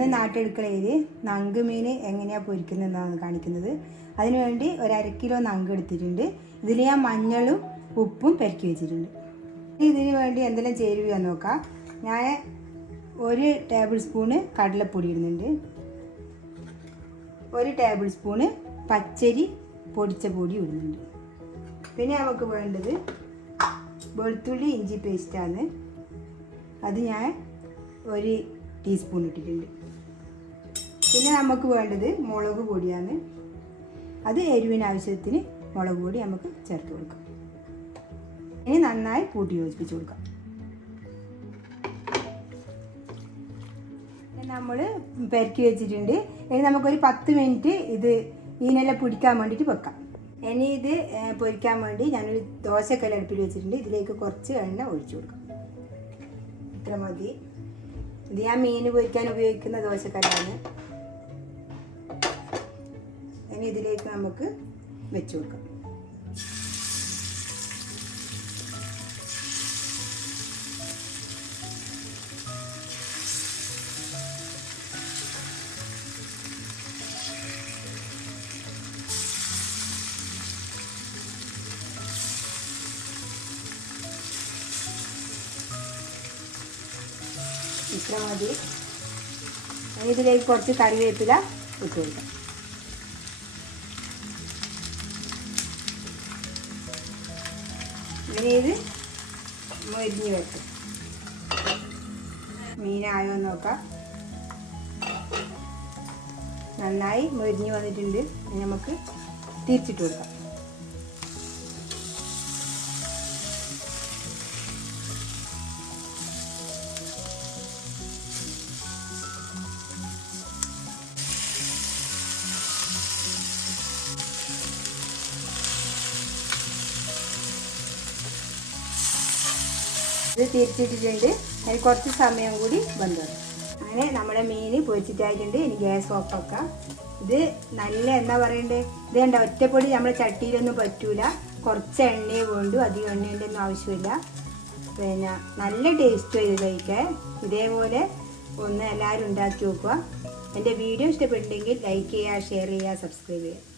ഇന്ന് നാട്ടെടുക്കളയിൽ നങ്ക് മീൻ എങ്ങനെയാണ് പൊരിക്കുന്നതെന്നാണ് കാണിക്കുന്നത്. അതിനുവേണ്ടി ഒരു 1/2 കിലോ നങ്ക് എടുത്തിട്ടുണ്ട്. ഇതിൽ ഞാൻ മഞ്ഞളും ഉപ്പും പെരക്കി വെച്ചിട്ടുണ്ട്. ഇതിന് വേണ്ടി എന്തെല്ലാം ചേരുവയാന്ന് നോക്കാം. ഞാൻ 1 ടേബിൾ സ്പൂണ് കടലപ്പൊടി ഇടുന്നുണ്ട്. 1 ടേബിൾ സ്പൂണ് പച്ചരി പൊടിച്ച പൊടി ഇടുന്നുണ്ട്. പിന്നെ നമുക്ക് വേണ്ടത് വെളുത്തുള്ളി ഇഞ്ചി പേസ്റ്റാണ്. അത് ഞാൻ 1 ടീസ്പൂൺ ഇട്ടിട്ടുണ്ട്. പിന്നെ നമുക്ക് വേണ്ടത് മുളക് പൊടിയാണ്. അത് എരിവിന് ആവശ്യത്തിന് മുളക് പൊടി നമുക്ക് ചേർത്ത് കൊടുക്കാം. ഇനി നന്നായി കൂട്ടി യോജിപ്പിച്ച് കൊടുക്കാം. നമ്മൾ പെരക്കി വെച്ചിട്ടുണ്ട്. ഇനി നമുക്കൊരു 10 മിനിറ്റ് ഇത് ഈനെല്ലാം പിടിക്കാൻ വേണ്ടിയിട്ട് വെക്കാം. ഇനി ഇത് പൊരിക്കാൻ വേണ്ടി ഞാനൊരു ദോശക്കല്ല് അടുപ്പിൽ വെച്ചിട്ടുണ്ട്. ഇതിലേക്ക് കുറച്ച് എണ്ണ ഒഴിച്ചു കൊടുക്കാം. ഇത്ര മതി. ഇത് ഞാൻ മീൻ പൊരിക്കാൻ ഉപയോഗിക്കുന്ന ദോശക്കല്ലാണ്. ഇനി ഇതിലേക്ക് നമുക്ക് വെച്ച് കൊടുക്കാം. ഇത്ര മതി. ഇതിലേക്ക് കുറച്ച് കറിവേപ്പില ഇട്ട് കൊടുക്കാം. ഇനി ഇത് മൊരിഞ്ഞ് വെക്കും. മീനായോ നോക്കാം. നന്നായി മൊരിഞ്ഞ് വന്നിട്ടുണ്ട്. ഇനി നമുക്ക് തിരിച്ചിട്ട് കൊടുക്കാം. ഇത് തിരിച്ചിട്ടിട്ടുണ്ട്. അതിന് കുറച്ച് സമയം കൂടി വെന്തോളും. അങ്ങനെ നമ്മുടെ മീൻ പൊരിച്ചിട്ടായിട്ടുണ്ട്. ഇനി ഗ്യാസ് ഓഫ് ആക്കാം. ഇത് നല്ല എന്താ പറയണ്ടേ, ഇത് കണ്ട ഒറ്റപ്പൊടി നമ്മുടെ ചട്ടിയിലൊന്നും പറ്റൂല. കുറച്ച് എണ്ണയെ വേണ്ടു, അധികം എണ്ണേൻ്റെ ഒന്നും ആവശ്യമില്ല. പിന്നെ നല്ല ടേസ്റ്റ് ഇത് കഴിക്കാൻ. ഇതേപോലെ ഒന്ന് എല്ലാവരും ഉണ്ടാക്കി നോക്കുക. എൻ്റെ വീഡിയോ ഇഷ്ടപ്പെട്ടെങ്കിൽ ലൈക്ക് ചെയ്യുക, ഷെയർ ചെയ്യുക, സബ്സ്ക്രൈബ് ചെയ്യുക.